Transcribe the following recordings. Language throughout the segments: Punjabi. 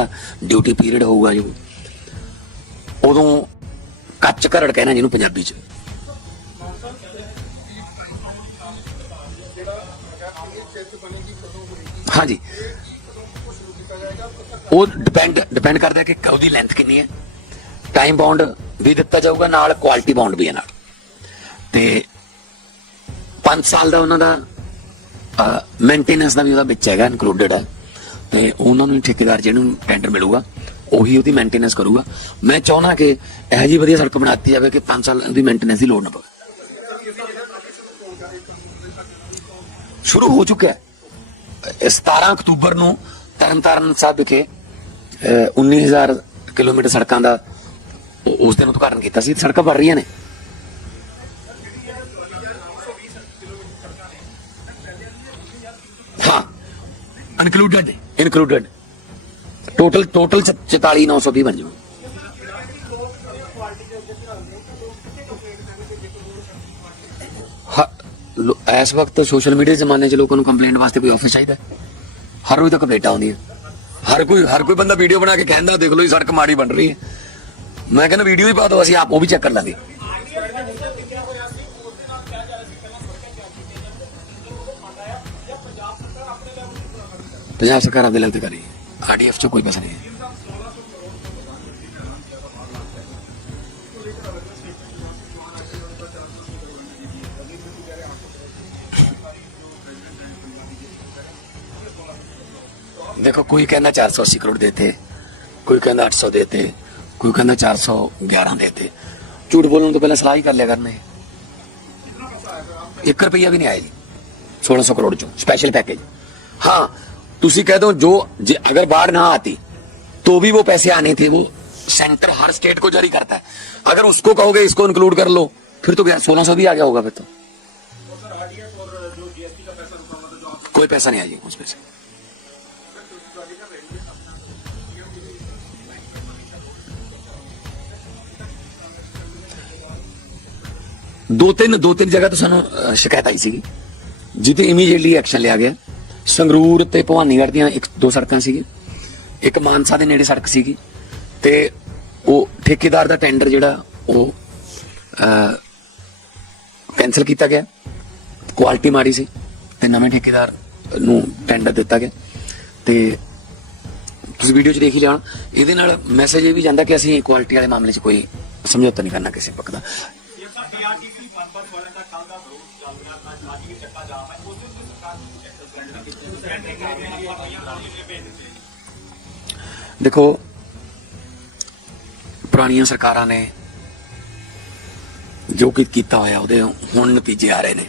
ਦਾ ਡਿਊਟੀ ਪੀਰੀਅਡ ਹੋਊਗਾ ਜੋ। ਉਦੋਂ ਕੱਚ ਘਰੜ ਕਹਿਣਾ ਜਿਹਨੂੰ ਪੰਜਾਬੀ ਚ। ਹਾਂਜੀ। ਉਹ ਡਿਪੈਂਡ ਡਿਪੈਂਡ ਕਰਦਾ ਕਿ ਉਹਦੀ ਲੈਂਥ ਕਿੰਨੀ ਹੈ। ਟਾਈਮ ਬਾਉਂਡ ਵੀ ਦਿੱਤਾ ਜਾਊਗਾ, ਨਾਲ ਕੁਆਲਿਟੀ ਬਾਉਂਡ ਵੀ ਹੈ ਨਾਲ। ਤੇ 5 ਸਾਲ ਦਾ ਉਹਨਾਂ ਦਾ ਮੇਨਟੇਨੈਂਸ ਦਾ ਵੀ ਉਹਦਾ ਵਿੱਚ ਹੈਗਾ ਇਨਕਲੂਡਡ ਹੈ। ਤੇ ਉਹਨਾਂ ਨੂੰ ਠੇਕੇਦਾਰ ਜਿਹਨੂੰ ਟੈਂਡਰ ਮਿਲੂਗਾ ਉਹੀ ਉਹਦੀ ਮੇਨਟੇਨੈਂਸ ਕਰੂਗਾ। ਮੈਂ ਚਾਹੁੰਦਾ ਕਿ ਇਹੋ ਜੀ ਵਧੀਆ ਸੜਕ ਬਣਾਤੀ ਜਾਵੇ ਕਿ 5 ਸਾਲ ਦੀ ਮੇਨਟੇਨੈਂਸ ਦੀ ਲੋੜ ਨਾ ਪਵੇ। ਸ਼ੁਰੂ ਹੋ ਚੁੱਕਿਆ ਹੈ। 17 ਅਕਤੂਬਰ ਨੂੰ ਤਰਨਤਾਰਨ ਸਾਹਿਬ ਵਿਖੇ ਅਹ, 19000 ਕਿਲੋਮੀਟਰ ਸੜਕਾਂ ਦਾ ਉਸ ਦਿਨ ਉਦਘਾਟਨ ਕੀਤਾ ਸੀ। ਸੜਕਾਂ ਬਣ ਰਹੀਆਂ ਨੇ। ਹਾਂ। ਇਨਕਲੂਡਡ ਇਨਕਲੂਡਡ ਟੋਟਲ ਟੋਟਲ 44920 ਬਣ ਜਾਊ ਹਾਂ, ਲੋ- ਇਸ ਵਕਤ ਸੋਸ਼ਲ ਮੀਡੀਆ ਜ਼ਮਾਨੇ 'ਚ ਲੋਕਾਂ ਨੂੰ ਕੰਪਲੇਂਟ ਵਾਸਤੇ ਕੋਈ ਆਫਿਸ ਚਾਹੀਦਾ ਹਰ ਰੋਜ਼ ਤੱਕ ਬੇਟਾ ਆਉਂਦੀਆਂ ਹਰ ਕੋਈ ਹਰ ਕੋਈ ਬੰਦਾ ਵੀਡੀਓ ਬਣਾ ਕੇ ਕਹਿੰਦਾ ਦੇਖ ਲਓ ਇਹ ਸੜਕ ਮਾੜੀ ਬਣ ਰਹੀ ਹੈ ਮੈਂ ਕਹਿੰਦਾ ਵੀਡੀਓ ਹੀ ਪਾ ਦਿਓ ਅਸੀਂ ਆਪ ਉਹ ਵੀ ਚੈੱਕ ਕਰ ਲਾਂਗੇ पंजाब सरकार आप दिलाते करी आर डी एफ से कोई पैसा नहीं है देखो कोई कहना चार सौ अस्सी करोड़ देते कोई कहना आठ सौ देते कोई कहना चार सौ ग्यारह देते झूठ बोलने तो पहले सलाह ही कर लिया करने एक रुपया भी नहीं आया जी सोलह सौ करोड़ चो स्पेशल पैकेज हाँ ਤੁਸੀਂ कह दो जो जे- अगर बाढ़ ना आती तो भी वो पैसे आने थे वो सेंटर हर स्टेट को जारी करता है अगर उसको कहोगे इसको इंक्लूड कर लो फिर तो सोलह सौ भी आ गया होगा फिर तो कोई पैसा नहीं आया जी उसमें से ਦੋ ਤਿੰਨ ਦੋ ਤਿੰਨ ਜਗ੍ਹਾ ਤੋਂ ਸਾਨੂੰ ਅਹ, ਸ਼ਿਕਾਇਤ ਆਈ ਸੀਗੀ ਜਿੱਤੇ ਇਮੀਡੀਏਟਲੀ ਐਕਸ਼ਨ ਲਿਆ ਗਿਆ ਸੰਗਰੂਰ ਤੇ ਭਵਾਨੀਗੜ੍ਹ ਦੀਆਂ ਇੱਕ ਦੋ ਸੜਕਾਂ ਸੀਗੀ ਇੱਕ ਮਾਨਸਾ ਦੇ ਨੇੜੇ ਸੜਕ ਸੀਗੀ ਤੇ ਉਹ ਠੇਕੇਦਾਰ ਦਾ ਟੈਂਡਰ ਜਿਹੜਾ ਉਹ ਕੈਨਸਲ ਕੀਤਾ ਗਿਆ। ਕੁਆਲਿਟੀ ਮਾੜੀ ਸੀ ਤੇ ਨਵੇਂ ਠੇਕੇਦਾਰ ਨੂੰ ਟੈਂਡਰ ਦਿੱਤਾ ਗਿਆ। ਤੇ ਤੁਸੀਂ ਵੀਡੀਓ 'ਚ ਦੇਖ ਹੀ ਲਿਆ ਇਹਦੇ ਨਾਲ ਮੈਸੇਜ ਇਹ ਵੀ ਜਾਂਦਾ ਕਿ ਅਸੀਂ ਕੁਆਲਿਟੀ ਵਾਲੇ ਮਾਮਲੇ 'ਚ ਕੋਈ ਸਮਝੌਤਾ ਨਹੀਂ ਕਰਨਾ ਕਿਸੇ ਪੱਖ ਦਾ ਡੀਆਰਟੀਸੀ ਪਨਪਤ ਵਾਲਿਆਂ ਦਾ ਕੱਲ ਦਾ ਵਿਰੋਧ ਚੱਲ ਰਿਹਾ ਤਾਂ ਅੱਜ ਵੀ ਚੱਕਾ ਜਾ ਰਿਹਾ ਉਸ ਦੇ ਸਰਕਾਰ ਨੂੰ ਐਕਸੈਸ ਦੇਖੋ, ਪੁਰਾਣੀਆਂ ਸਰਕਾਰਾਂ ਨੇ ਜੋ ਕਿ ਕੀਤਾ ਹੋਇਆ ਉਹਦੇ ਹੁਣ ਨਤੀਜੇ ਆ ਰਹੇ ਨੇ।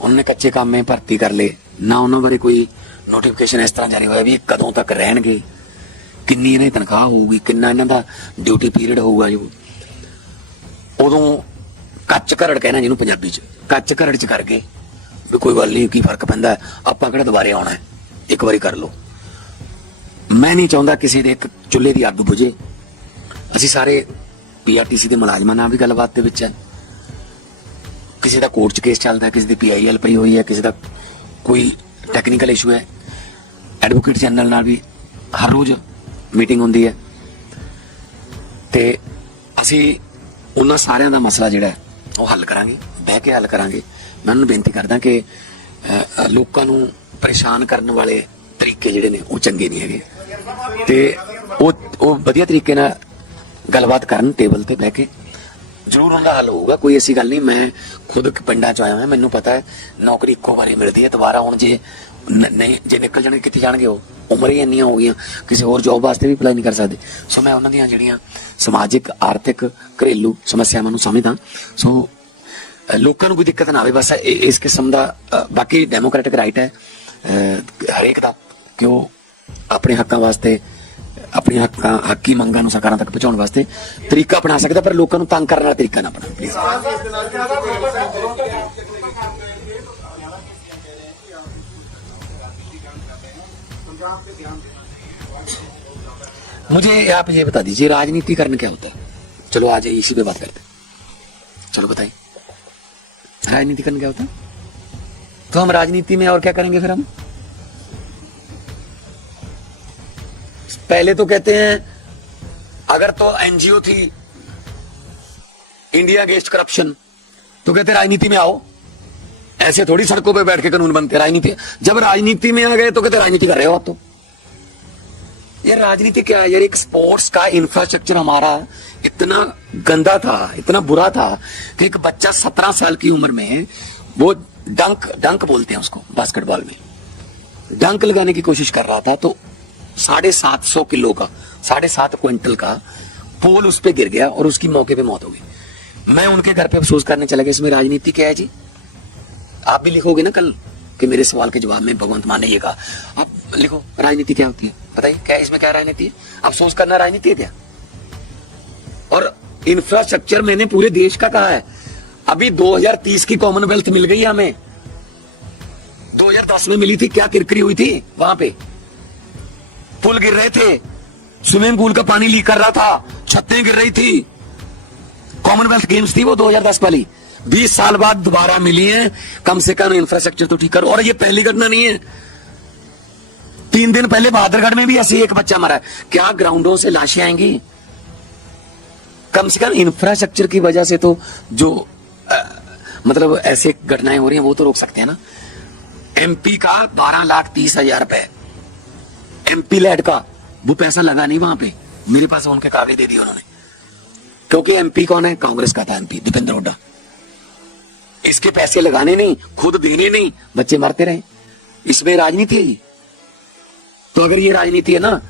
ਉਹਨਾਂ ਨੇ ਕੱਚੇ ਕੰਮੇ ਭਰਤੀ ਕਰ ਲਏ। ਨਾ ਉਹਨਾਂ ਬਾਰੇ ਕੋਈ ਨੋਟੀਫਿਕੇਸ਼ਨ ਇਸ ਤਰ੍ਹਾਂ ਜਾਰੀ ਹੋਇਆ ਵੀ ਇਹ ਕਦੋਂ ਤੱਕ ਰਹਿਣਗੇ, ਕਿੰਨੀ ਇਹਨਾਂ ਦੀ ਤਨਖਾਹ ਹੋਊਗੀ, ਕਿੰਨਾ ਇਹਨਾਂ ਦਾ ਡਿਊਟੀ ਪੀਰੀਅਡ ਹੋਊਗਾ ਜੋ। ਉਦੋਂ ਕੱਚ ਘਰੜ ਕਹਿਣਾ ਜਿਹਨੂੰ ਪੰਜਾਬੀ ਚ, ਕੱਚ ਘਰੜ ਚ ਕਰਕੇ ਵੀ ਕੋਈ ਗੱਲ ਨਹੀਂ, ਕੀ ਫ਼ਰਕ ਪੈਂਦਾ? ਆਪਾਂ ਕਿਹੜਾ ਦੁਬਾਰੇ ਆਉਣਾ ਹੈ? ਇੱਕ ਵਾਰੀ ਕਰ ਲਓ। ਮੈਂ ਨਹੀਂ ਚਾਹੁੰਦਾ ਕਿਸੇ ਦੇ ਇੱਕ ਚੁੱਲ੍ਹੇ ਦੀ ਅੱਗ ਬੁਝੇ। ਅਸੀਂ ਸਾਰੇ ਪੀਆਰਟੀਸੀ ਦੇ ਮੁਲਾਜ਼ਮਾਂ ਨਾਲ ਵੀ ਗੱਲਬਾਤ ਦੇ ਵਿੱਚ ਹੈ। ਕਿਸੇ ਦਾ ਕੋਰਟ 'ਚ ਕੇਸ ਚੱਲਦਾ ਕਿਸੇ ਦੀ ਪੀਆਈਐਲ ਪਈ ਹੋਈ ਹੈ, ਕਿਸੇ ਦਾ ਕੋਈ ਟੈਕਨੀਕਲ ਇਸ਼ੂ ਹੈ। ਐਡਵੋਕੇਟ ਜਨਰਲ ਨਾਲ ਵੀ ਹਰ ਰੋਜ਼ ਮੀਟਿੰਗ ਹੁੰਦੀ ਹੈ। ਤੇ ਅਸੀਂ ਉਹਨਾਂ ਸਾਰਿਆਂ ਦਾ ਮਸਲਾ ਜਿਹੜਾ ਉਹ ਹੱਲ ਕਰਾਂਗੇ, ਬਹਿ ਕੇ ਹੱਲ ਕਰਾਂਗੇ। ਮੈਂ ਉਹਨਾਂ ਨੂੰ ਬੇਨਤੀ ਕਰਦਾ ਕਿ ਲੋਕਾਂ ਨੂੰ ਪਰੇਸ਼ਾਨ ਕਰਨ ਵਾਲੇ ਤਰੀਕੇ ਜਿਹੜੇ ਨੇ, ਉਹ ਚੰਗੇ ਨਹੀਂ ਹੈਗੇ। ਤੇ ਉਹ ਉਹ ਵਧੀਆ ਤਰੀਕੇ ਨਾਲ ਗੱਲਬਾਤ ਕਰਨ, ਟੇਬਲ ਤੇ ਬਹਿ ਕੇ। ਜ਼ਰੂਰ ਉਹਦਾ ਹੱਲ ਹੋਊਗਾ, ਕੋਈ ਐਸੀ ਗੱਲ ਨਹੀਂ, ਮੈਂ ਖੁਦ ਪਿੰਡਾਂ ਚ ਆਇਆ ਹਾਂ ਮੈਨੂੰ ਪਤਾ ਹੈ, ਨੌਕਰੀ ਇੱਕੋ ਵਾਰੀ ਮਿਲਦੀ ਹੈ, ਦੁਬਾਰਾ ਹੁਣ ਜੇ ਨਹੀਂ, ਜੇ ਨਿਕਲ ਜਾਣਗੇ, ਕਿੱਥੇ ਜਾਣਗੇ, ਉਹ ਉਮਰ ਹੀ ਇੰਨੀਆਂ ਹੋ ਗਈਆਂ, ਕਿਸੇ ਹੋਰ ਜੌਬ ਵਾਸਤੇ ਵੀ ਅਪਲਾਈ ਨਹੀਂ ਕਰ ਸਕਦੇ। ਸੋ ਮੈਂ ਉਹਨਾਂ ਦੀਆਂ ਜਿਹੜੀਆਂ ਸਮਾਜਿਕ, ਆਰਥਿਕ ਘਰੇਲੂ ਸਮੱਸਿਆਵਾਂ ਨੂੰ ਸਮਝਦਾ। ਸੋ ਲੋਕਾਂ ਨੂੰ ਕੋਈ ਦਿੱਕਤ ਨਾ ਆਵੇ ਬਸ ਇਹ- ਇਸ ਕਿਸਮ ਦਾ ਅ, ਬਾਕੀ ਡੈਮੋਕ੍ਰੈਟਿਕ ਰਾਈਟ ਹੈ ਅ, ਹਰੇਕ ਦਾ ਕਿ ਉਹ ਆਪਣੇ ਹੱਕਾਂ ਵਾਸਤੇ ਆਪਣੀਆਂ ਹੱਕਾਂ ਹੱਕੀ ਮੰਗਾਂ ਨੂੰ ਸਰਕਾਰਾਂ ਤੱਕ ਪਹੁੰਚਾਉਣ ਵਾਸਤੇ ਤਰੀਕਾ ਅਪਣਾ ਸਕਦਾ ਪਰ ਲੋਕਾਂ ਨੂੰ ਤੰਗ ਕਰਨ ਵਾਲਾ ਤਰੀਕਾ ਨਾ ਅਪਣਾਓ ਪਲੀਜ਼ मुझे आप ये बता दीजिए राजनीतिकरण क्या होता है चलो आज इसी पे बात करते हैं चलो बताइए राजनीतिकरण क्या होता? तो हम राजनीति में और क्या करेंगे फिर हम? पहले तो कहते हैं, अगर तो एनजीओ थी, इंडिया अगेंस्ट करप्शन तो कहते राजनीति में आओ। ऐसे थोड़ी सड़कों पे बैठ के कानून बनते राजनीति। जब राजनीति में आ गए तो कहते राजनीति कर रहे हो आप तो। ये राजनीति क्या है? यार, एक स्पोर्ट्स का इंफ्रास्ट्रक्चर हमारा इतना गंदा था, इतना बुरा था कि एक बच्चा सत्रह साल की उम्र में वो डंक डंक बोलते हैं उसको बास्केटबॉल में। डंक लगाने की कोशिश कर रहा था तो साढ़े सात सौ किलो का, साढ़े सात क्विंटल का पोल उस पे गिर गया और उसकी मौके पे मौत हो गई। मैं उनके घर पे अफसोस करने चला गया इसमें राजनीति क्या है जी? आप भी लिखोगे ना कल? कि मेरे सवाल के जवाब में भगवंत मान ने ये कहा आप लिखो, राजनीति क्या होती है? बताइए, क्या इसमें क्या राजनीति है? अफसोस करना राजनीति है क्या? और इंफ्रास्ट्रक्चर मैंने पूरे देश का कहा है। अभी 2030 की कॉमनवेल्थ मिल गई हमें। 2010 में मिली थी, क्या किरकिरी हुई थी? वहाँ पे। पुल गिर रहे थे। स्विमिंग पूल का पानी लीक कर रहा था। छतें गिर रही थी। कॉमनवेल्थ गेम्स थी वो 2010 वाली। 20 साल बाद दोबारा मिली है। कम से कम इंफ्रास्ट्रक्चर तो ठीक करो। और ये पहली घटना नहीं है। तीन दिन पहले बहादुरगढ़ में भी ऐसे एक बच्चा मरा है। क्या ग्राउंडों से लाशें आएँगी? कम से कम इंफ्रास्ट्रक्चर की वजह से तो जो अ, मतलब ऐसे घटनाएँ हो रही हैं वो तो रोक सकते हैं ना। एमपी का बारह लाख तीस हज़ार रुपए। एमपी लैड का वो पैसा लगा नहीं वहाँ पे। मेरे पास उनके कागज़ दे दिए उन्होंने। क्योंकि एमपी कौन है? कांग्रेस का था एमपी दीपेंद्र हुड्डा। इसके पैसे लगाने नहीं, खुद देने नहीं, बच्चे मरते रहे। इसमें राजनीति है तो अगर ये राजनीति है ना,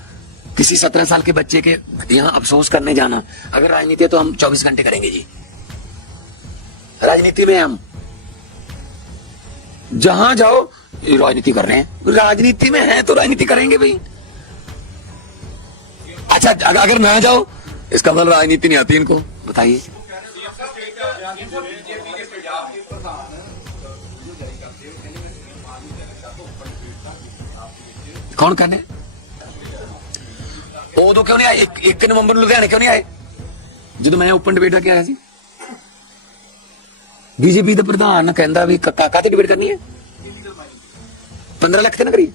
किसी सत्रह साल के बच्चे के यहाँ अफसोस करने जाना, अगर राजनीति है तो हम चौबीस घंटे करेंगे जी। राजनीति में हम, जहाँ जाओ राजनीति कर रहे हैं। राजनीति में है तो राजनीति करेंगे भाई। अच्छा अगर ना जाओ इसका मतलब राजनीति नहीं आती इनको, बताइए। ਕੌਣ ਕਹਿੰਦੇ ਉਦੋਂ ਕਿਉਂ ਨਹੀਂ ਆਏ? 1 ਨਵੰਬਰ ਨੂੰ ਲੁਧਿਆਣੇ ਕਿਉਂ ਨਹੀਂ ਆਏ? ਜਦੋਂ ਮੈਂ ਓਪਨ ਡਿਬੇਟ ਕਰਕੇ ਆਇਆ ਸੀ। ਬੀਜੇਪੀ ਦਾ ਪ੍ਰਧਾਨ ਕਹਿੰਦਾ ਵੀ ਕਾਕਾ ਤੇ ਡਿਬੇਟ ਕਰਨੀ ਹੈ? 15 ਲੱਖ ਤੇ ਨਾ ਕਰੀਏ।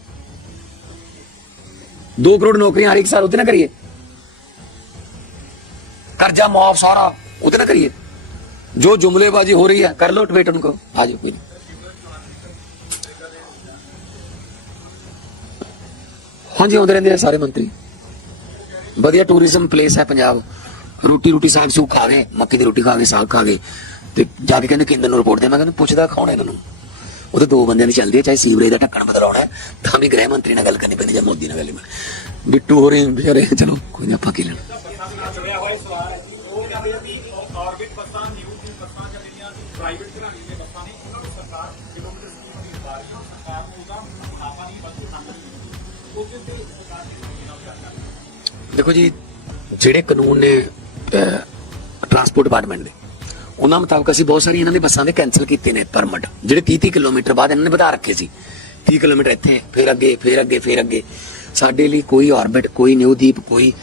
2 ਕਰੋੜ ਨੌਕਰੀਆਂ ਹਰ ਇੱਕ ਸਾਲ ਉਹਦੇ ਨਾ ਕਰੀਏ। ਕਰਜ਼ਾ ਮਾਫ ਸਾਰਾ ਉਹਦੇ ਨਾ ਕਰੀਏ। ਜੋ ਜੁਮਲੇਬਾਜ਼ੀ ਹੋ ਰਹੀ ਹੈ, ਕਰ ਲੋ ਡਿਬੇਟ ਉਹਨੂੰ ਆਜੋ ਕੋਈ ਹਾਂਜੀ, ਆਉਂਦੇ ਰਹਿੰਦੇ ਆ ਸਾਰੇ ਮੰਤਰੀ। ਵਧੀਆ ਟੂਰਿਜ਼ਮ ਪਲੇਸ ਹੈ ਪੰਜਾਬ। ਰੋਟੀ ਰੋਟੀ ਸਾਗ ਸੂਗ ਖਾ ਗਏ, ਮੱਕੀ ਦੀ ਰੋਟੀ ਖਾ ਗਏ, ਸਾਗ ਖਾ ਗਏ। ਤੇ ਜਾ ਕੇ ਕਹਿੰਦੇ ਕੇਂਦਰ ਨੂੰ ਰਿਪੋਰਟ ਦੇ, ਮੈਂ ਕਹਿੰਦਾ ਪੁੱਛਦਾ ਕੌਣ ਹੈ ਇਹਨਾਂ ਨੂੰ? ਉਹ ਦੋ ਬੰਦਿਆਂ ਦੀ ਚੱਲਦੀ ਹੈ, ਚਾਹੇ ਸੀਵਰੇਜ ਦਾ ਢੱਕਣ ਬਦਲਾਉਣਾ ਤਾਂ ਵੀ ਗ੍ਰਹਿ ਮੰਤਰੀ ਨਾਲ ਗੱਲ ਕਰਨੀ ਪੈਂਦੀ ਜਾਂ ਮੋਦੀ ਨਾਲ ਗੱਲ ਬਿੱਟੂ ਹੋ ਰਹੇ ਵਿਚਾਰੇ, ਚਲੋ, ਕੋਈ ਨਾ, ਆਪਾਂ ਕੀ ਲੈਣਾ। ਦੇਖੋ ਜੀ, ਜਿਹੜੇ ਕਾਨੂੰਨ ਨੇ ਟਰਾਂਸਪੋਰਟ ਡਿਪਾਰਟਮੈਂਟ ਦੇ, ਉਹਨਾਂ ਮੁਤਾਬਕ ਅਸੀਂ ਬਹੁਤ ਸਾਰੀ ਇਹਨਾਂ ਦੇ ਬੱਸਾਂ ਦੇ ਕੈਨਸਲ ਕੀਤੇ ਨੇ ਪਰਮਿਟ ਜਿਹੜੇ 30 30 ਕਿਲੋਮੀਟਰ ਬਾਅਦ ਇਹਨਾਂ ਨੇ ਵਧਾ ਰੱਖੇ ਸੀ। 30 ਕਿਲੋਮੀਟਰ ਇੱਥੇ, ਫਿਰ ਅੱਗੇ ਫਿਰ ਅੱਗੇ ਫਿਰ ਅੱਗੇ। ਸਾਡੇ ਲਈ ਕੋਈ ਆਰਬਿਟ ਕੋਈ ਨਿਊਦੀਪ ਕੋਈ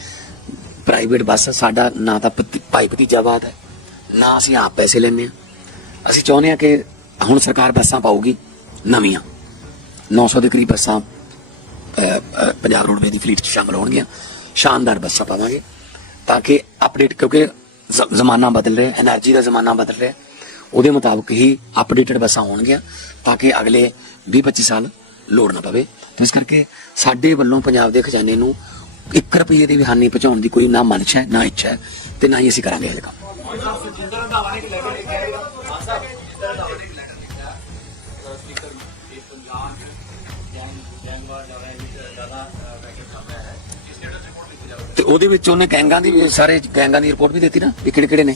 ਪ੍ਰਾਈਵੇਟ ਬੱਸ, ਸਾਡਾ ਨਾ ਤਾਂ ਭਤੀ- ਭਾਈ ਭਤੀਜਾਵਾਦ ਹੈ। ਨਾ ਅਸੀਂ ਆਪ ਪੈਸੇ ਲੈਂਦੇ ਹਾਂ। ਅਸੀਂ ਚਾਹੁੰਦੇ ਹਾਂ ਕਿ ਹੁਣ ਸਰਕਾਰ ਬੱਸਾਂ ਪਾਊਗੀ, ਨਵੀਆਂ। 900 ਦੇ ਕਰੀਬ ਬੱਸਾਂ ਪੰਜਾਬ ਰੋਡਵੇ ਦੀ ਫਲੀਟ 'ਚ ਸ਼ਾਮਲ ਹੋਣਗੀਆਂ। ਸ਼ਾਨਦਾਰ ਬੱਸਾਂ ਪਾਵਾਂਗੇ ਤਾਂ ਕਿ ਅਪਡੇਟ ਕਿਉਂਕਿ ਜ਼ਮਾਨਾ ਬਦਲ ਰਿਹਾ ਹੈ એનર્ਜੀ ਦਾ ਜ਼ਮਾਨਾ ਬਦਲ ਰਿਹਾ ਹੈ ਉਹਦੇ ਮੁਤਾਬਕ ਹੀ ਅਪਡੇਟਡ ਬੱਸਾਂ ਹੋਣਗੀਆਂ ਤਾਂ ਕਿ ਅਗਲੇ 20-25 ਸਾਲ ਲੋੜ ਨਾ ਪਵੇ ਇਸ ਕਰਕੇ ਸਾਡੇ ਵੱਲੋਂ ਪੰਜਾਬ ਦੇ ਖਜ਼ਾਨੇ ਨੂੰ 1 ਰੁਪਏ ਦੀ ਵੀ ਹਾਨੀ ਪਹੁੰਚਾਉਣ ਦੀ ਕੋਈ ਨਾ ਮਨਸ਼ਾ ਹੈ ਨਾ ਇੱਛਾ ਹੈ ਤੇ ਨਾ ਹੀ ਅਸੀਂ ਕਰਾਂਗੇ ਇਹ ਕੰਮ ਤੇ ਉਹਦੇ ਵਿੱਚ ਉਹਨੇ ਗੈਂਗਾਂ ਦੀ ਵੀ- ਸਾਰੇ ਗੈਂਗਾਂ ਦੀ ਰਿਪੋਰਟ ਵੀ ਦਿੱਤੀ ਨਾ, ਵੀ ਕਿਹੜੇ ਕਿਹੜੇ ਨੇ।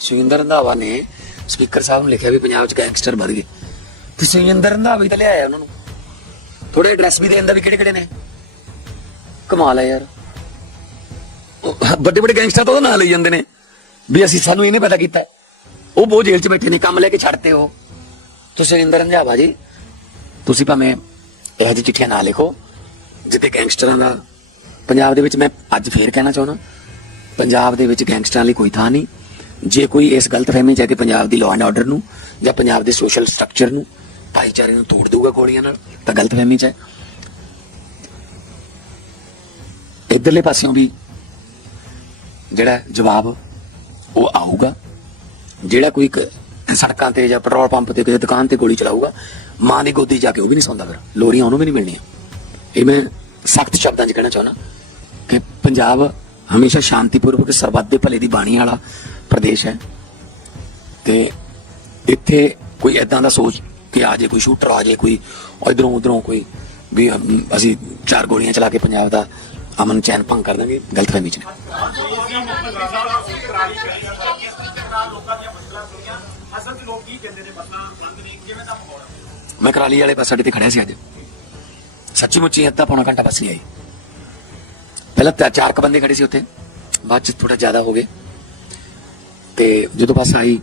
ਸੁਰਿੰਦਰ ਰੰਧਾਵਾ ਨੇ ਸਪੀਕਰ ਸਾਹਿਬ ਨੂੰ ਲਿਖਿਆ ਵੀ ਪੰਜਾਬ 'ਚ ਗੈਂਗਸਟਰ ਵੱਧ ਗਏ। ਤੇ ਸੁਰਿੰਦਰ ਰੰਧਾਵਾ ਹੀ ਤਾਂ ਲਿਆਇਆ ਉਹਨਾਂ ਨੂੰ। ਥੋੜੇ ਐਡਰੈਸ ਵੀ ਦੇਣ ਦਾ ਵੀ ਕਿਹੜੇ ਕਿਹੜੇ ਨੇ। ਕਮਾਲ ਹੈ ਯਾਰ। ਵੱਡੇ ਵੱਡੇ ਗੈਂਗਸਟਰ ਤਾਂ ਉਹਦਾ ਨਾਂ ਲਈ ਜਾਂਦੇ ਨੇ। ਵੀ ਅਸੀਂ, ਸਾਨੂੰ ਇਹਨੇ ਪਤਾ ਕੀਤਾ। ਉਹ ਬਹੁਤ ਜੇਲ੍ਹ 'ਚ ਬੈਠੇ ਨੇ, ਕੰਮ ਲੈ ਕੇ ਛੱਡਤੇ ਹੋ ਤੁਸੀਂ ਸੁਰਿੰਦਰ ਰੰਧਾਵਾ ਜੀ, ਤੁਸੀਂ ਭਾਵੇਂ ਇਹੋ ਜਿਹੀ ਚਿੱਠੀਆਂ ਨਾ ਲਿਖੋ। ਜਿੱਥੇ ਗੈਂਗਸਟਰਾਂ ਦਾ ਪੰਜਾਬ ਦੇ ਵਿੱਚ ਮੈਂ ਅੱਜ ਫੇਰ ਕਹਿਣਾ ਚਾਹੁੰਦਾ, ਪੰਜਾਬ ਦੇ ਵਿੱਚ ਗੈਂਗਸਟਰਾਂ ਲਈ ਕੋਈ ਥਾਂ ਨਹੀਂ। ਜੇ ਕੋਈ ਇਸ ਗਲਤਫਹਿਮੀ ਚ ਹੈ ਕਿ ਪੰਜਾਬ ਦੀ ਲਾਅ ਐਂਡ ਆਰਡਰ ਨੂੰ ਜਾਂ ਪੰਜਾਬ ਦੇ ਸੋਸ਼ਲ ਸਟਰਕਚਰ ਨੂੰ ਭਾਈਚਾਰੇ ਨੂੰ ਤੋੜ ਦਊਗਾ ਗੋਲੀਆਂ ਨਾਲ, ਤਾਂ ਗਲਤਫਹਿਮੀ ਚ ਹੈ। ਇਧਰਲੇ ਪਾਸਿਓਂ ਵੀ ਜਿਹੜਾ ਜਵਾਬ ਉਹ ਆਊਗਾ, ਜਿਹੜਾ ਕੋਈ ਸੜਕਾਂ ਤੇ ਜਾਂ ਪੈਟਰੋਲ ਪੰਪ ਤੇ ਕਿਸੇ ਦੁਕਾਨ ਤੇ ਗੋਲੀ ਚਲਾਊਗਾ, ਮਾਂ ਦੀ ਗੋਦੀ ਜਾ ਕੇ ਉਹ ਵੀ ਨਹੀਂ ਸੌਂਦਾ ਫਿਰ। ਲੋਰੀਆਂ ਉਹਨੂੰ ਵੀ ਨਹੀਂ ਮਿਲਣੀਆਂ। ਇਹ ਮੈਂ ਸਖਤ ਸ਼ਬਦਾਂ 'ਚ ਕਹਿਣਾ ਚਾਹੁੰਦਾ ਕਿ ਪੰਜਾਬ ਹਮੇਸ਼ਾ ਸ਼ਾਂਤੀਪੂਰਵਕ ਸਰਬੱਤ ਦੇ ਭਲੇ ਦੀ ਬਾਣੀ ਵਾਲਾ ਪ੍ਰਦੇਸ਼ ਹੈ। ਤੇ ਇੱਥੇ ਕੋਈ ਐਦਾਂ ਦਾ ਸੋਚ ਕਿ ਆ ਜੇ ਕੋਈ ਸ਼ੂਟਰ, ਆ ਜੇ ਕੋਈ ਇਧਰੋਂ ਉਧਰੋਂ ਕੋਈ ਵੀ ਅਸੀਂ ਚਾਰ ਗੋਲੀਆਂ ਚਲਾ ਕੇ ਪੰਜਾਬ ਦਾ ਅਮਨ ਚੈਨ ਭੰਗ ਕਰ ਦਾਂਗੇ ਗਲਤ ਫਹਿਮੀ 'ਚ ਨੇ। ਮੈਂ ਕਰਾਲੀ ਵਾਲੇ ਪਾਸੇ ਤੇ ਖੜਿਆ ਸੀ ਅੱਜ। ਸੱਚੀ ਮੁੱਚੀ ਅੱਧਾ ਪੌਣਾ ਘੰਟਾ ਬੱਸ ਨਹੀਂ ਆਈ। ਪਹਿਲਾਂ ਤਾਂ ਚਾਰ ਕ ਬੰਦੇ ਖੜੇ ਸੀ ਉੱਥੇ, ਬਾਅਦ ਚ ਥੋੜਾ ਜ਼ਿਆਦਾ ਹੋ ਗਏ। ਤੇ ਜਦੋਂ ਬੱਸ ਆਈ,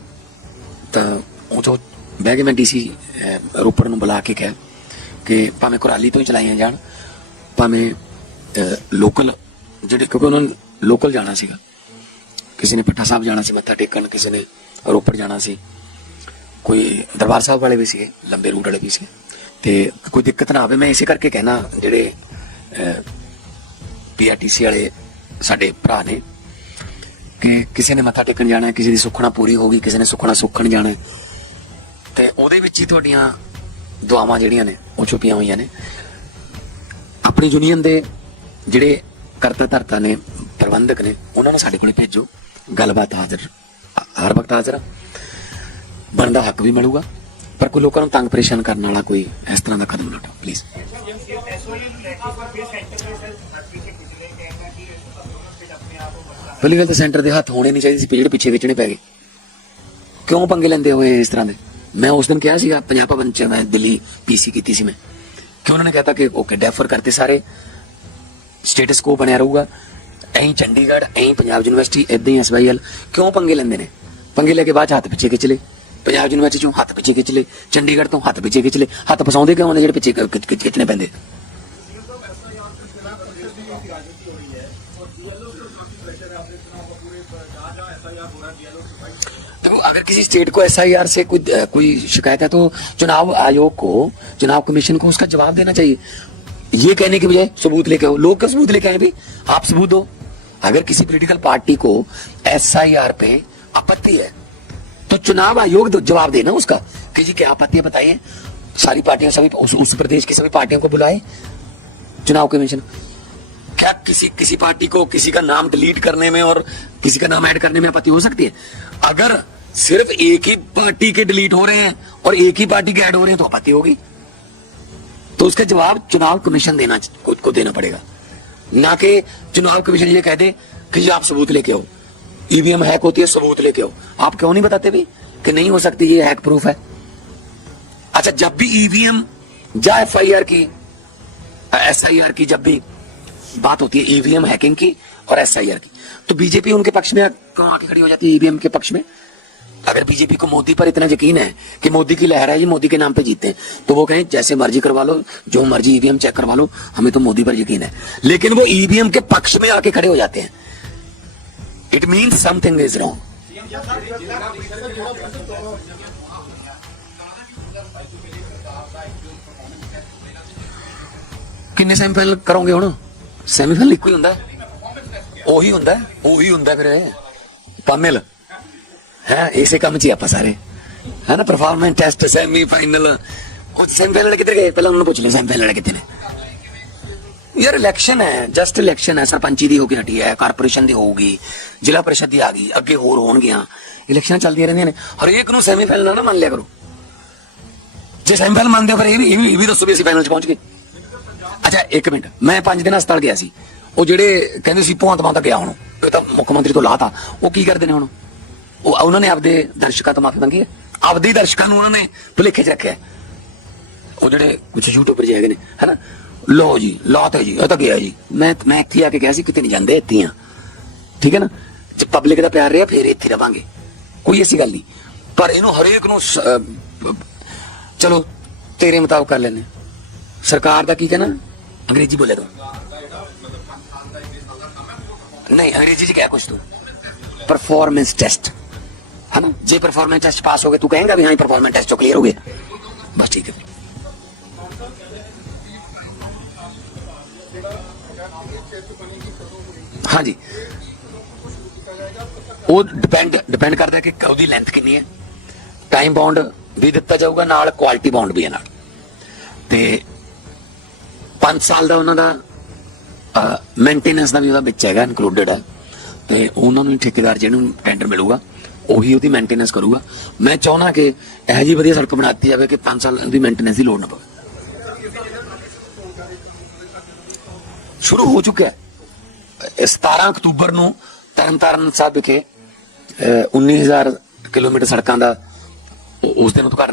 ਤਾਂ ਉਹ ਤੋਂ ਬਹਿ ਕੇ ਮੈਂ ਡੀਸੀ ਰੋਪੜ ਨੂੰ ਬੁਲਾ ਕੇ ਕਿਹਾ ਕਿ ਭਾਵੇਂ ਕੁਰਾਲੀ ਤੋਂ ਹੀ ਚਲਾਈਆਂ ਜਾਣ, ਭਾਵੇਂ ਲੋਕਲ ਜਿਹੜੇ, ਕਿਉਂਕਿ ਉਹਨਾਂ ਨੂੰ ਲੋਕਲ ਜਾਣਾ ਸੀਗਾ। ਕਿਸੇ ਨੇ ਪੱਠਾ ਸਾਹਿਬ ਜਾਣਾ ਸੀ, ਮੱਥਾ ਟੇਕਣ, ਕਿਸੇ ਨੇ ਰੋਪੜ ਜਾਣਾ ਸੀ। ਕੋਈ ਦਰਬਾਰ ਸਾਹਿਬ ਵਾਲੇ ਵੀ ਸੀਗੇ, ਲੰਬੇ ਰੂਟ ਵਾਲੇ ਵੀ ਸੀਗੇ। ਤੇ ਕੋਈ ਦਿੱਕਤ ਨਾ ਆਵੇ, ਮੈਂ ਇਸੇ ਕਰਕੇ ਕਹਿਣਾ ਜਿਹੜੇ ਪੀਆਰਟੀਸੀ ਵਾਲੇ ਸਾਡੇ ਭਰਾ ਨੇ ਕਿ ਕਿਸੇ ਨੇ ਮੱਥਾ ਟੇਕਣ ਜਾਣਾ, ਕਿਸੇ ਦੀ ਸੁੱਖਣਾ ਪੂਰੀ ਹੋ ਗਈ, ਕਿਸੇ ਨੇ ਸੁੱਖਣਾ ਸੁੱਖਣ ਜਾਣਾ ਹੈ। ਤੇ ਉਹਦੇ ਵਿੱਚ ਹੀ ਤੁਹਾਡੀਆਂ ਦੁਆਵਾਂ ਜਿਹੜੀਆਂ ਨੇ, ਉਹ ਛੁਪੀਆਂ ਹੋਈਆਂ ਨੇ ਆਪਣੀ ਯੂਨੀਅਨ ਦੇ ਜਿਹੜੇ ਕਰਤਾ ਧਰਤਾ ਨੇ, ਪ੍ਰਬੰਧਕ ਨੇ, ਉਹਨਾਂ ਨੂੰ ਸਾਡੇ ਕੋਲੇ ਭੇਜੋ ਗੱਲਬਾਤ ਹਾਜ਼ਰ, ਹਰ ਵਕਤ ਹਾਜ਼ਰ ਆ। ਬਣਦਾ ਹੱਕ ਵੀ ਮਿਲੂਗਾ ਪਰ ਕੋਈ ਲੋਕਾਂ ਨੂੰ ਤੰਗ ਪਰੇਸ਼ਾਨ ਕਰਨ ਵਾਲਾ ਕੋਈ ਇਸ ਤਰ੍ਹਾਂ ਦਾ ਕਦਮ ਨਾ ਉਠਾਓ ਪਲੀਜ਼ ਪਹਿਲੀ ਗੱਲ ਤਾਂ ਸੈਂਟਰ ਦੇ ਹੱਥ ਹੋਣੇ ਨਹੀਂ ਚਾਹੀਦੇ ਸੀ ਜਿਹੜੇ ਪਿੱਛੇ ਵੇਚਣੇ ਪੈ ਗਏ। ਕਿਉਂ ਪੰਗੇ ਲੈਂਦੇ ਹੋਏ ਇਸ ਤਰ੍ਹਾਂ ਦੇ? ਮੈਂ ਉਸ ਦਿਨ ਕਿਹਾ ਸੀਗਾ, ਪੰਜਾਬ ਭਵਨ ਚ ਮੈਂ ਦਿੱਲੀ ਪੀਸੀ ਕੀਤੀ ਸੀ ਮੈਂ। ਕਿ ਉਹਨਾਂ ਨੇ ਕਹਤਾ ਕਿ ਓਕੇ ਡੈਫਰ ਕਰਤੇ ਸਾਰੇ। ਸਟੇਟਸ ਕੋ ਬਣਿਆ ਰਹੂਗਾ। ਐਂ ਚੰਡੀਗੜ੍ਹ ਐਂ ਪੰਜਾਬ ਯੂਨੀਵਰਸਿਟੀ ਇਦਾਂ ਹੀ ਐਸਵਾਈਐਲ ਕਿਉਂ ਪੰਗੇ ਲੈਂਦੇ ਨੇ? ਪੰਗੇ ਲੈ ਕੇ ਬਾਅਦ 'ਚ ਹੱਥ ਪਿੱਛੇ ਖਿੱਚ ਲਏ। ਪੰਜਾਬ ਯੂਨੀਵਰਸਿਟੀ ਚੋਂ ਹੱਥ ਪਿੱਛੇ ਖਿੱਚ ਲਏ ਚੰਡੀਗੜ੍ਹ ਤੋਂ ਹੱਥ ਪਿੱਛੇ ਖਿੱਚ ਲਏ ਹੱਥ ਫਸਾਉਂਦੇ ਕਿਉਂ ਨੇ ਜਿਹੜੇ ਪਿੱਛੇ ਖਿੱਚ- ਖਿੱਚ- ਖਿੱਚਣੇ ਪੈਂਦੇ देखो अगर किसी स्टेट को एसआईआर से कोई कोई शिकायत है तो चुनाव आयोग को चुनाव कमीशन को उसका जवाब देना चाहिए ये कहने के बजाय सबूत लेके आओ लोग का सबूत लेके आए भी आप सबूत दो अगर किसी पॉलिटिकल पार्टी को एसआईआर पे आपत्ति है तो चुनाव आयोग जवाब देना उसका। कि जी क्या आपत्ति है बताइए। सारी पार्टियाँ सभी उस, उस प्रदेश की सभी पार्टियों को बुलाए। चुनाव कमीशन। क्या किसी किसी पार्टी को किसी का नाम डिलीट करने में और किसी का नाम ऐड करने में आपत्ति हो सकती है? अगर सिर्फ़ एक ही पार्टी के डिलीट हो रहे हैं और एक ही पार्टी के ऐड हो रहे हैं तो आपत्ति होगी। तो उसका जवाब चुनाव कमीशन देना को, को देना पड़ेगा। ना कि चुनाव कमीशन ये कह दे कि आप सबूत लेके आओ। ईवीएम हैक होती है, सबूत लेके आओ। आप क्यों नहीं बताते भी कि नहीं हो सकती ये हैक प्रूफ है? अच्छा जब भी ईवीएम या एफआईआर की, एसआईआर की जब भी बात होती है, ईवीएम हैकिंग की और एसआईआर की तो बीजेपी उनके पक्ष में क्यों आके खड़ी हो जाती है ईवीएम के पक्ष में? अगर बीजेपी को मोदी पर इतना यकीन है कि मोदी की लहर है, ये मोदी के नाम पे जीते हैं तो वो कहें, जैसे मर्ज़ी करवा लो, जो मर्ज़ी ईवीएम चेक करवा लो, हमें तो मोदी पर यकीन है। लेकिन वो ईवीएम के पक्ष में आके खड़े हो जाते हैं। It means something is wrong ਕਿੰਨੇ ਸੈਂਪਲ ਕਰੋਗੇ ਹੁਣ ਸੈਮੀਫਾਈਨਲ ਇੱਕੋ ਹੀ ਹੁੰਦਾ ਉਹੀ ਹੁੰਦਾ ਉਹੀ ਹੁੰਦਾ ਫਿਰ ਕਾਮਿਲ ਹੈ ਇਸੇ ਕੰਮ 'ਚ ਹੀ ਆਪਾਂ ਸਾਰੇ ਹੈ ਨਾ ਪਰਫਾਰਮੈਂਸ ਟੈਸਟ ਸੈਮੀ ਫਾਈਨਲ ਕੁਝ ਸੈਮੀ ਫਾਈਨਲ ਕਿੱਧਰ ਗਏ ਪਹਿਲਾਂ ਉਹਨੂੰ ਪੁੱਛ ਲਓ ਸੈਮੀ ਫਾਈਨਲ ਕਿੱਥੇ ਨੇ ਯਾਰ ਇਲੈਕਸ਼ਨ ਹੈ ਜਸਟ ਇਲੈਕਸ਼ਨ ਹੈ, ਸਰਪੰਚੀ ਦੀ ਹੋ ਕੇ ਹਟੀ ਹੈ ਕਾਰਪੋਰੇਸ਼ਨ ਦੀ ਹੋਊਗੀ, ਜ਼ਿਲ੍ਹਾ ਪਰਿਸ਼ਦ ਦੀ ਆ ਗਈ, ਅੱਗੇ ਹੋਰ ਹੋਣਗੀਆਂ। ਇਲੈਕਸ਼ਨਾਂ ਚੱਲਦੀਆਂ ਰਹਿੰਦੀਆਂ ਨੇ। ਹਰੇਕ ਨੂੰ ਸੈਮੀਫਾਈਨਲ ਨਾ ਮੰਨ ਲਿਆ ਕਰੋ। ਜੇ ਸੈਮੀਫਾਈਨਲ ਮੰਨਦੇ ਫਿਰ ਇਹ ਵੀ ਇਹ ਵੀ- ਦੱਸੋ ਵੀ ਅਸੀਂ ਫਾਈਨਲ 'ਚ ਪਹੁੰਚ ਗਏ। ਅੱਛਾ, ਇੱਕ ਮਿੰਟ। ਮੈਂ 5 ਦਿਨ ਹਸਪਤਾਲ ਗਿਆ ਸੀ। ਉਹ ਜਿਹੜੇ ਕਹਿੰਦੇ ਸੀ ਭਗਵੰਤ ਮਾਨ ਤਾਂ ਗਿਆ ਹੁਣ। ਇਹ ਤਾਂ ਮੁੱਖ ਮੰਤਰੀ ਤੋਂ ਲਾਤਾ। ਉਹ ਕੀ ਕਰਦੇ ਨੇ ਹੁਣ? ਉਹ ਉਹਨਾਂ ਨੇ ਆਪਦੇ ਦਰਸ਼ਕਾਂ ਤੋਂ ਮਾਫੀ ਮੰਗੀ ਹੈ। ਆਪਦੇ ਦਰਸ਼ਕਾਂ ਨੂੰ ਉਹਨਾਂ ਨੇ ਭੁਲੇਖੇ 'ਚ ਰੱਖਿਆ ਉਹ ਜਿਹੜੇ ਕੁਝ YouTube ਪਰ ਹੈਗੇ ਨੇ, ਹੈਨਾ? ਲੋ ਜੀ ਲਾਤੇ ਜੀ, ਇਹ ਤਾਂ ਗਿਆ ਜੀ। ਮੈਂ ਮੈਂ ਇੱਥੇ ਆ ਕੇ ਕਿਹਾ ਸੀ ਕਿਤੇ ਨਹੀਂ ਜਾਂਦੇ ਇੱਥੇ ਆ। ਠੀਕ ਹੈ ਨਾ? ਜੇ ਪਬਲਿਕ ਦਾ ਪਿਆਰ ਰਿਹਾ, ਫੇਰ ਇੱਥੇ ਰਵਾਂਗੇ। ਕੋਈ ਐਸੀ ਗੱਲ ਨਹੀਂ। ਪਰ ਇਹਨੂੰ ਹਰੇਕ ਨੂੰ ਚਲੋ, ਤੇਰੇ ਮੁਤਾਬਕ ਕਰ ਲੈਨੇ ਸਰਕਾਰ ਦਾ ਕੀ ਕਹਿਣਾ? ਅੰਗਰੇਜ਼ੀ ਬੋਲੇ ਤੂੰ ਨਹੀਂ, ਅੰਗਰੇਜ਼ੀ ਚ ਕਿਆ ਕੁਛ ਤੂੰ। ਪਰਫਾਰਮੈਂਸ ਟੈਸਟ ਹਨਾ? ਜੇ ਪਰਫਾਰਮੈਂਸ ਟੈਸਟ ਪਾਸ ਹੋ ਗਏ, ਤੂੰ ਕਹੇਂਗਾ ਵੀ ਹਾਂ ਪਰਫਾਰਮੈਂਸ ਟੈਸਟ ਚੋ ਕਲੀਅਰ ਹੋ ਗਿਆ ਬਸ ਠੀਕ ਹੈ ਹਾਂਜੀ। ਉਹ ਡਿਪੈਂਡ ਡਿਪੈਂਡ ਕਰਦਾ ਕਿ ਉਹਦੀ ਲੈਂਥ ਕਿੰਨੀ ਹੈ। ਟਾਈਮ ਬਾਉਂਡ ਵੀ ਦਿੱਤਾ ਜਾਊਗਾ, ਨਾਲ ਕੁਆਲਿਟੀ ਬਾਉਂਡ ਵੀ ਹੈ ਨਾਲ। ਤੇ 5 ਸਾਲ ਦਾ ਉਹਨਾਂ ਦਾ ਮੇਨਟੇਨੈਂਸ ਦਾ ਵੀ ਉਹਦਾ ਵਿੱਚ ਹੈਗਾ ਇਨਕਲੂਡਡ ਹੈ। ਤੇ ਉਹਨਾਂ ਨੂੰ ਠੇਕੇਦਾਰ ਜਿਹਨੂੰ ਟੈਂਡਰ ਮਿਲੂਗਾ, ਉਹੀ ਉਹਦੀ ਮੇਨਟੇਨੈਂਸ ਕਰੂਗਾ। ਮੈਂ ਚਾਹੁੰਦਾ ਕਿ ਇਹੋ ਜੀ ਵਧੀਆ ਸੜਕ ਬਣਾਤੀ ਜਾਵੇ ਕਿ 5 ਸਾਲ ਦੀ ਮੇਨਟੇਨੈਂਸ ਦੀ ਲੋੜ ਨਾ ਪਵੇ। ਸ਼ੁਰੂ ਹੋ ਚੁੱਕਿਆ 17 ਅਕਤੂਬਰ ਨੂੰ ਤਰਨਤਾਰਨ ਸਾਹਿਬ ਵਿਖੇ ਅਹ, 19000 ਕਿਲੋਮੀਟਰ ਸੜਕਾਂ ਦਾ ਉਸ ਦਿਨ ਉਦਘਾਟਨ